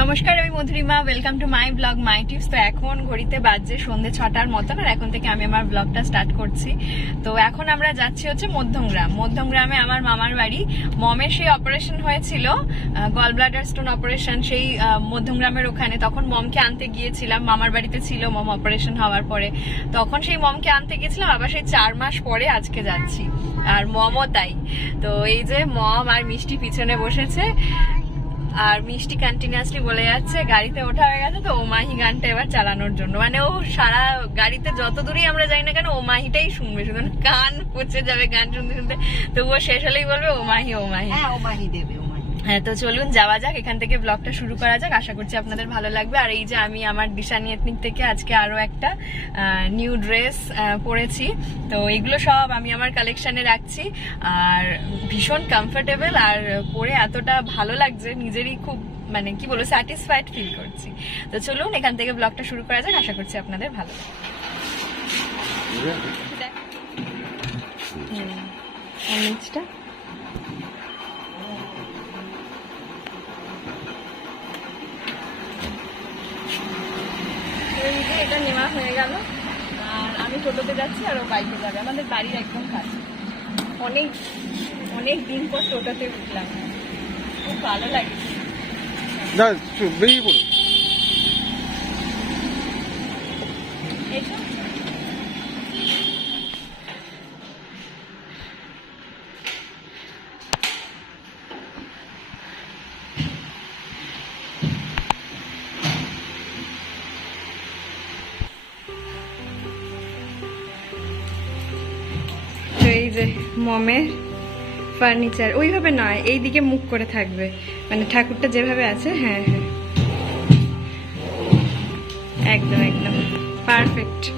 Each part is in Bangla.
নমস্কার, আমি Madhurima. Welcome to my blog my tips তো এখন ঘড়িতে বাজছে সন্ধ্যে ছটার মতন আর এখন থেকে আমি আমার ব্লগটা স্টার্ট করছি। তো এখন আমরা যাচ্ছি হচ্ছে মধ্যমগ্রাম। মধ্যমগ্রামে আমার মামার বাড়ি। মমের সেই অপারেশন হয়েছিল গল ব্লাডার স্টোন অপারেশন সেই মধ্যমগ্রামের ওখানে। তখন মমকে আনতে গিয়েছিলাম। মামার বাড়িতে ছিল মম অপারেশন হওয়ার পরে। তখন সেই মমকে আনতে গেছিলাম আবার সেই চার মাস পরে আজকে যাচ্ছি। আর মমও তাই। তো এই যে মম আর মিষ্টি পিছনে বসেছে। আর মিষ্টি কন্টিনিউয়াসলি বলে যাচ্ছে, গাড়িতে ওঠা হয়ে গেছে তো ওমাহি গানটা এবার চালানোর জন্য। মানে ও সারা গাড়িতে যত দূরই আমরা যাই না কেন, ওমাহিটাই শুনবে, শুধু কান পচে যাবে গান শুনতে শুনতে। তবুও শেষ হলেই বলবে ওমাহি ওমাহি। হ্যাঁ ওমাহি দেবে। হ্যাঁ তো চলুন যাওয়া যাক এখান থেকে ব্লগটা শুরু করা যাক। আশা করছি আপনাদের ভালো লাগবে। আর এই যে আমি আমার দিশানি এথনিক থেকে আজকে আরও একটা নিউ ড্রেস পরেছি। তো এগুলো সব আমি আমার কালেকশনে রাখছি। আর ভীষণ কমফোর্টেবল আর পরে এতটা ভালো লাগছে নিজেরই খুব মানে কি বলব স্যাটিসফাইড ফিল করছি। তো চলুন এখান থেকে ব্লগটা শুরু করা যাক। আশা করছি আপনাদের ভালো লাগবে হুম। আর নিচটা এই যে এটা নেওয়া হয়ে গেল। আর আমি টোটোতে যাচ্ছি আর ও বাইকে যাবে। আমাদের বাড়ির একদম কাছে। অনেক অনেক দিন পর টোটোতে উঠলাম। খুব ভালো লাগে। বেরিয়ে পড়ুন। মমের ফার্নিচার ওইভাবে নয় এই দিকে মুখ করে থাকবে। মানে ঠাকুরটা যেভাবে আছে হ্যাঁ হ্যাঁ। একদম একদম। পারফেক্ট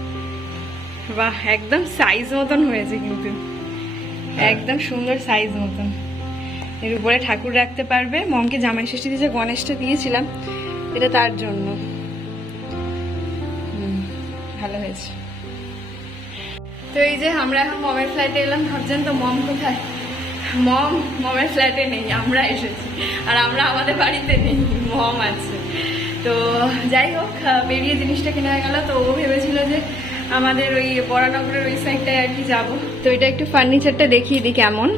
বাহ একদম সাইজ মতন হয়েছে কিন্তু। একদম সুন্দর সাইজ মতন। এর উপরে ঠাকুর রাখতে পারবে। মমকে জামাই ষষ্ঠীতে যে গণেশটা দিয়েছিলাম এটা তার জন্য। হুম, ভালো হয়েছে। তো এই যে আমরা এখন মমের ফ্ল্যাটে এলাম, ভাবছেন তো মম কোথায়? মম, মমের ফ্ল্যাটে নেই, আমরা এসেছি। আর আমরা আমাদের বাড়িতে নেই, মম আছে। তো যাই হোক বেরিয়ে জিনিসটা কেনা হয়ে গেল। তো ও ভেবেছিল যে আমাদের ওই বরানগরের ওই সাইডটায় আর কি যাব। তো এটা একটু ফার্নিচারটা দেখিয়ে দিই কেমন।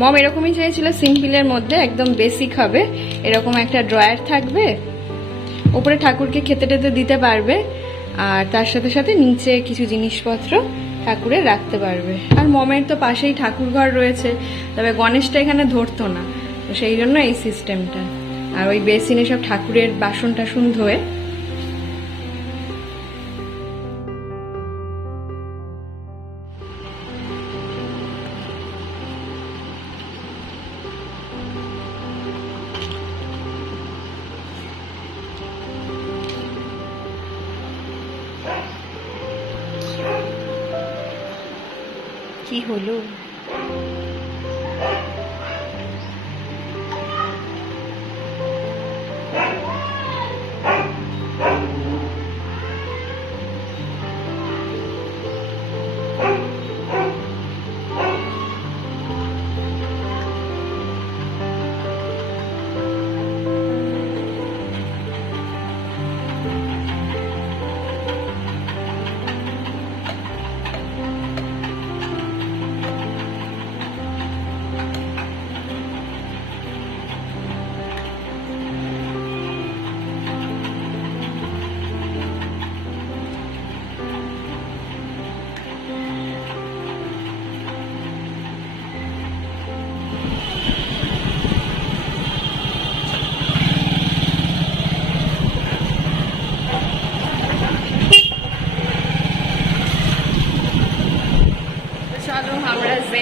মম এরকমই চেয়েছিল, সিম্পলের মধ্যে, একদম বেসিক হবে। এরকম একটা ড্রয়ার থাকবে। ওপরে ঠাকুরকে খেতে টেতে দিতে পারবে। আর তার সাথে সাথে নিচে কিছু জিনিসপত্র ঠাকুরের রাখতে পারবে। আর মমের তো পাশেই ঠাকুর ঘর রয়েছে, তবে গণেশটা এখানে ধরতো না। তো সেই জন্য এই সিস্টেমটা আর ওই বেসিনে সব ঠাকুরের বাসন টাসন ধোয়ে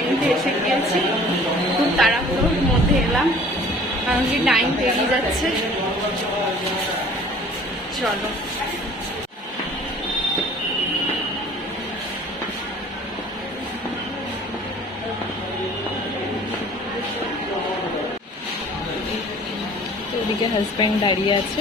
আমরা এসে গিয়েছি। খুব তাড়াহুড়োর মধ্যে এলাম। কারণ কি টাইম পেরিয়ে যাচ্ছে। চলো। ওদিকে হাজব্যান্ড দাঁড়িয়ে আছে।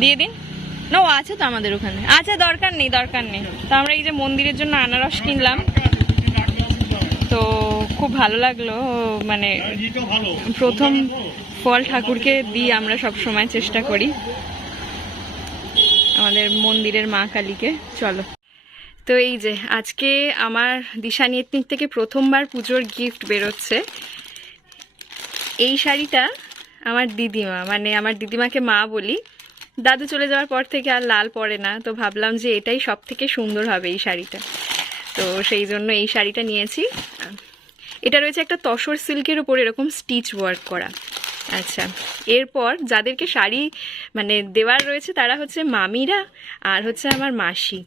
দিয়ে দিন। না, ও আছে তো আমাদের ওখানে। আচ্ছা দরকার নেই দরকার নেই। তো আমরা এই যে মন্দিরের জন্য আনারস কিনলাম। তো খুব ভালো লাগল মানে প্রথম ফল ঠাকুরকে দিই আমরা সব সময় চেষ্টা করি। আমাদের মন্দিরের মা কালীকে, চলো। তো এই যে, আজকে আমার দিশা এথনিক থেকে প্রথমবার পুজোর গিফট বেরোচ্ছে। এই শাড়িটা আমার দিদিমা মানে আমার দিদিমাকে মা বলি। দাদু চলে যাওয়ার পর থেকে আর লাল পরে না, তো ভাবলাম যে এটাই সব থেকে সুন্দর হবে এই শাড়িটা। তো সেই জন্য এই শাড়িটা নিয়েছি। এটা রয়েছে একটা তসর সিল্কের উপর এরকম স্টিচ ওয়ার্ক করা। আচ্ছা এরপর যাদেরকে শাড়ি মানে দেওয়ার রয়েছে তারা হচ্ছে মামিরা আর হচ্ছে আমার মাসি।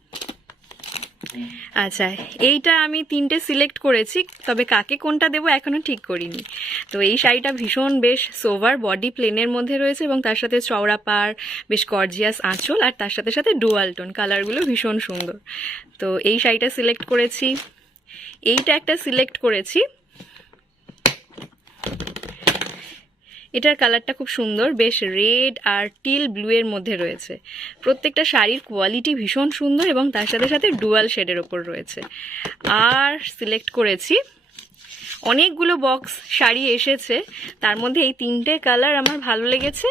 আচ্ছা এইটা আমি তিনটে সিলেক্ট করেছি, তবে কাকে কোনটা দেবো এখনও ঠিক করিনি। তো এই শাড়িটা ভীষণ বেশ সোভার বডি প্লেনের মধ্যে রয়েছে এবং তার সাথে চওড়া পাড় বেশ কর্জিয়াস আঁচল, আর তার সাথে সাথে ডুয়াল টোন কালারগুলো ভীষণ সুন্দর। তো এই শাড়িটা সিলেক্ট করেছি। এইটা একটা সিলেক্ট করেছি। এটার কালারটা খুব সুন্দর, বেশ রেড আর টিল ব্লু এর মধ্যে রয়েছে। প্রত্যেকটা শাড়ির কোয়ালিটি ভীষণ সুন্দর এবং তার সাথে সাথে ডুয়াল শেডের ওপর রয়েছে। আর সিলেক্ট করেছি, অনেকগুলো বক্স শাড়ি এসেছে। তার মধ্যে এই তিনটে কালার আমার ভালো লেগেছে,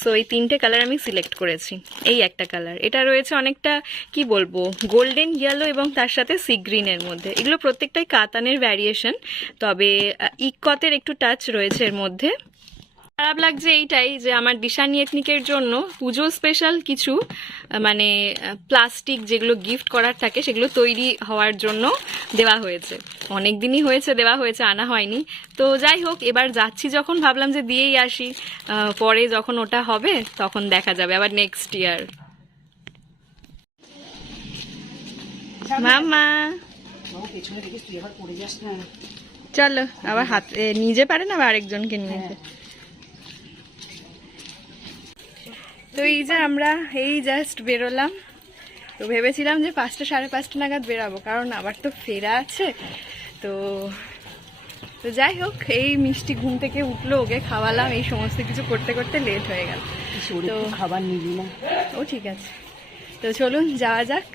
সো এই তিনটে কালার আমি সিলেক্ট করেছি। এই একটা কালার। এটা রয়েছে অনেকটা, কি বলব, গোল্ডেন ইয়েলো এবং তার সাথে সি গ্রিনের মধ্যে। এগুলো প্রত্যেকটাই কাতানের ভ্যারিয়েশন তবে ইকতের একটু টাচ রয়েছে এর মধ্যে। খারাপ লাগছে এইটাই যে আমার দিশানি এথনিকের জন্য পুজো স্পেশাল কিছু মানে প্লাস্টিক যেগুলো গিফট করার থাকে সেগুলো তৈরি হওয়ার জন্য দেওয়া হয়েছে। অনেক দিনই হয়েছে দেওয়া হয়েছে আনা হয়নি। তো যাই হোক এবার যাচ্ছি যখন ভাবলাম যে দিয়েই আসি। পরে যখন ওটা হবে তখন দেখা যাবে আবার নেক্সট ইয়ার মামা। চলো আবার হাতে নিজে পারে না আবার আরেকজনকে নিয়েছে তো এই যে আমরা এই জাস্ট বেরোলাম। তো ভেবেছিলাম যে পাঁচটা সাড়ে পাঁচটা নাগাদ বেরাবো কারণ আবার তো ফেরা আছে। তো তো যাই হোক এই মিষ্টি ঘুম থেকে উঠল ওকে খাওয়ালাম এই সমস্ত কিছু করতে করতে লেট হয়ে গেল। তো- খাবার নিবি না? ও ঠিক আছে। তো চলুন যাওয়া যাক।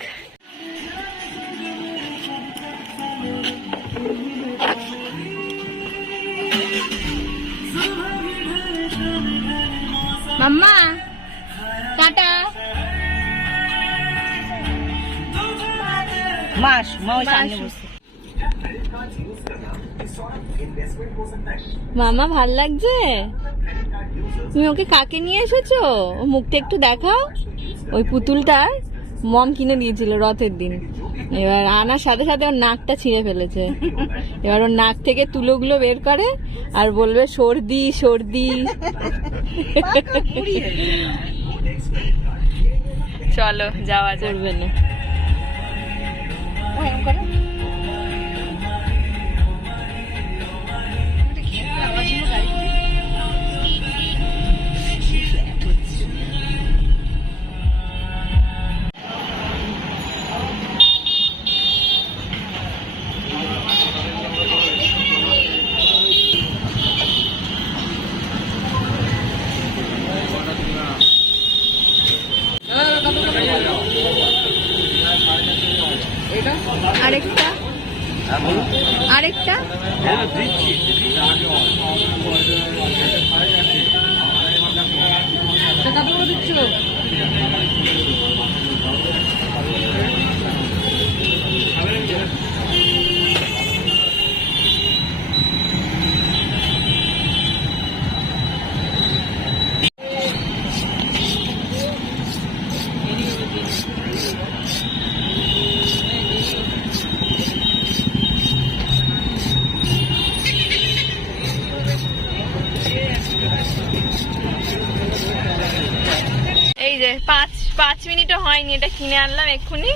মাম্মা মামা ভালো লাগছে? তুমি ওকে কাকে নিয়ে এসেছ? ও মুখটা একটু দেখাও। ওই পুতুলটার মম কিনে দিয়েছিল রথের দিন। এবার আনার সাথে সাথে ওর নাকটা ছিঁড়ে ফেলেছে। এবার ওর নাক থেকে তুলোগুলো বের করে আর বলবে সর্দি সর্দি। চলো যাওয়া যাবে না। আরেকটা পাঁচ পাঁচ মিনিটও হয়নি এটা কিনে আনলাম এক্ষুনি।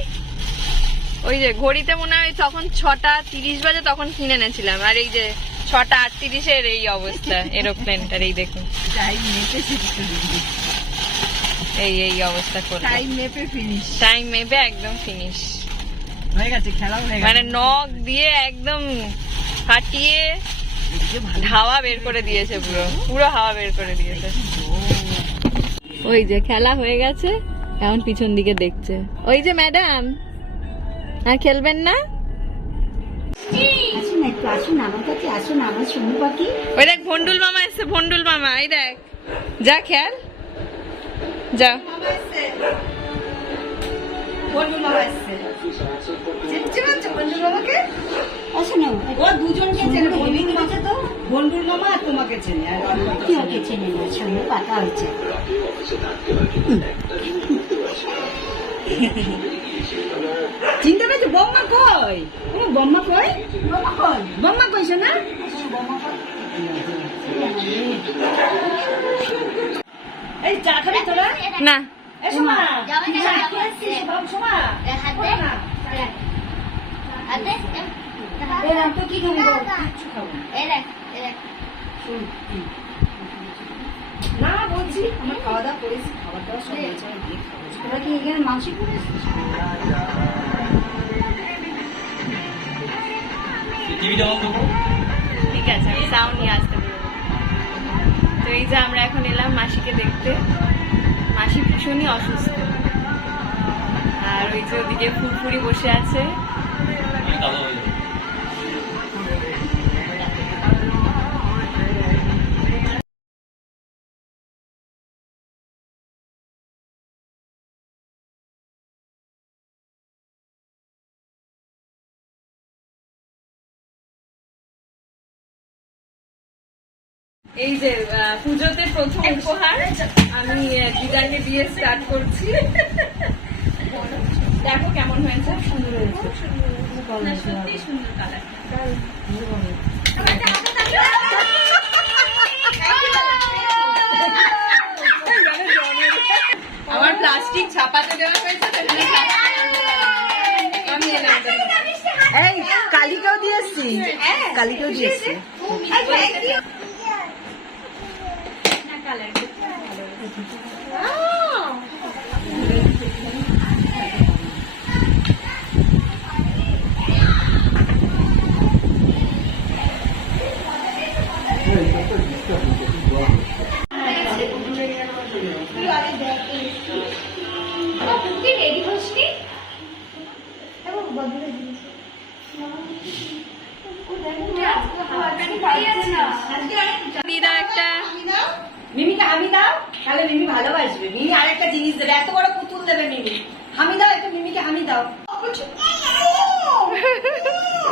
ওই যে ঘড়িতে মনে হয় তখন ছটা তিরিশ বাজে তখন কিনে এনেছিলাম। আর এই যে ছটা আটত্রিশের এই অবস্থা এরোপ্লেনটার এই দেখুন। এই এই অবস্থা করে টাইম মেপে ফিনিশ টাইম মেপে একদম ফিনিশ হয়ে গেছে খেলাও হয়ে মানে নখ দিয়ে একদম ফাটিয়ে হাওয়া বের করে দিয়েছে পুরো। পুরো হাওয়া বের করে দিয়েছে। ওই যে খেলা হয়ে গেছে এখন পিছন দিকে দেখছে। ওই যে ম্যাডাম আর খেলবেন না? আসুন একটু আসুন আমার কাছে আসুন আমার সোনু পাখি। ওই দেখ ভন্ডুল মামা এসছে ভন্ডুল মামা এই দেখ। যা খেয়াল। যা। বন্ধুর মামা এসছে। চিনতে পারছ বন্ধুর মামাকে। আসুন ও দুজনকে বন্ধুর মামা আর তোমাকে চেনে আর আমি চেনে না সোনু পাতা হয়েছে। চিনতে পেরেছ? বম্মা কই? ও বম্মা কই? বাবা কই বম্মা কই শোনা এই চা খাবি তোরা? না। এই সোমা যাবে না, সোমা হাতে। হাতে এই তো কি খাবি? বল? কিচ্ছু খাব। না বলছি আমার খাওয়া দাওয়া করেছি খাবার দাওয়া সব হয়েছে আমি গিয়ে খাব। তোরা কি এখানে মাংস? ঠিক আছে আমি সাউন্ড নিয়ে আসতে পারব তো এই যে আমরা এখন এলাম মাসিকে দেখতে। মাসি ভীষণই অসুস্থ। আর ওই যে ওদিকে ফুরফুরি বসে আছে। এই যে পুজোতে প্রথম উপহার আমি দিদাকে দিয়ে স্টার্ট করছি। দেখো কেমন হয়েছে। সুন্দর হয়েছে। না, সুন্দর কালার আমার প্লাস্টিক ছাপাতে দেওয়া হয়েছে আমি এই কালিকেও দিয়েছি। এসছি কালিকেও দিয়ে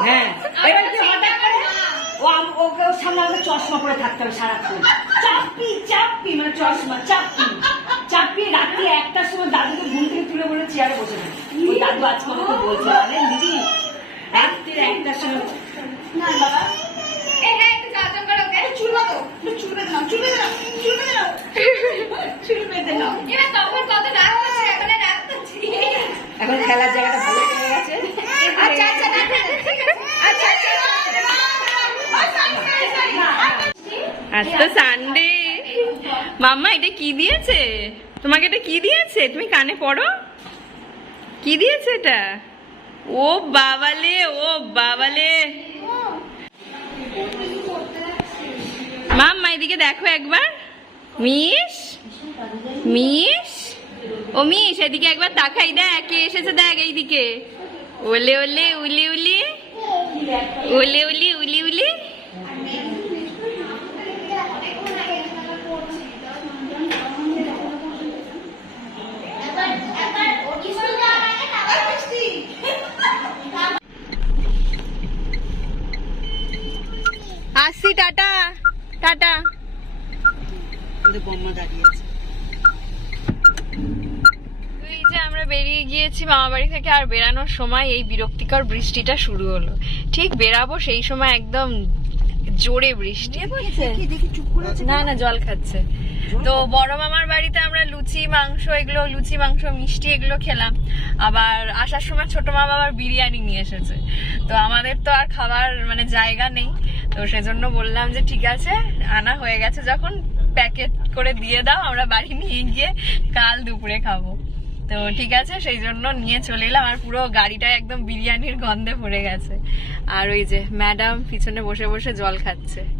হ্যাঁ। এবার কি হঠাৎ করে? ও ওকে ওর সামনে আমাকে চশমা পরে থাকতে হবে সারাক্ষণ। চাপি চাপি মানে চশমা চাপি। চাপি রাত্রি একটার সময় দাদুকে ঘুম থেকে তুলে বলে চেয়ারে বসে থাকে। ওই দাদু আজকে আমাকে বলছে জানেন দিদি রাত্রি একটার সময় না বাবা। এই হ্যাঁ একটু চাচা করো ওকে চুল বাঁধো চুল বেঁধে নাও চুল বেঁধে নাও চুল বেঁধে নাও চুল বেঁধে নাও এবার তখন কত রাগ হচ্ছে এখন আর রাগ করছি এখন খেলার জায়গাটা ভালো হয়ে গেছে আচ্ছা আচ্ছা দেখো ঠিক আছে আচ্ছা আচ্ছা আজ সানডে মাম্মা, এটা কি দিয়েছে? তোমাকে এটা কি দিয়েছে? তুমি কানে পড়ো? কি দিয়েছে এটা? ও বাবালে ও বাবালে। মাম্মা, এদিকে দেখো একবার। মিস মিস ও মিস এদিকে একবার তাকাই দেখ এসেছে দেখ এইদিকে। ওলে ওলে, উলি উলি। ওলে, উলি উলি উলি। আসছি টাটা টাটা। এই যে আমরা বেরিয়ে গিয়েছি মামা বাড়ি থেকে আর বেরানোর সময় এই বিরক্তিকর বৃষ্টিটা শুরু হলো। ঠিক বেরাবো সেই সময় একদম জোরে বৃষ্টি। না না জল খাচ্ছে। তো বড় মামার বাড়িতে আমরা লুচি মাংস এগুলো লুচি মাংস মিষ্টি এগুলো খেলাম। আবার আসার সময় ছোট মামা আবার বিরিয়ানি নিয়ে এসেছে। তো আমাদের তো আর খাবার মানে জায়গা নেই। তো সেজন্য বললাম যে ঠিক আছে, আনা হয়ে গেছে। যখন প্যাকেট করে দিয়ে দাও, আমরা বাড়ি নিয়ে গিয়ে কাল দুপুরে খাব। তো ঠিক আছে সেই জন্য নিয়ে চলে এলাম। আর পুরো গাড়িটা একদম বিরিয়ানির গন্ধে ভরে গেছে। আর ওই যে ম্যাডাম পিছনে বসে বসে জল খাচ্ছে।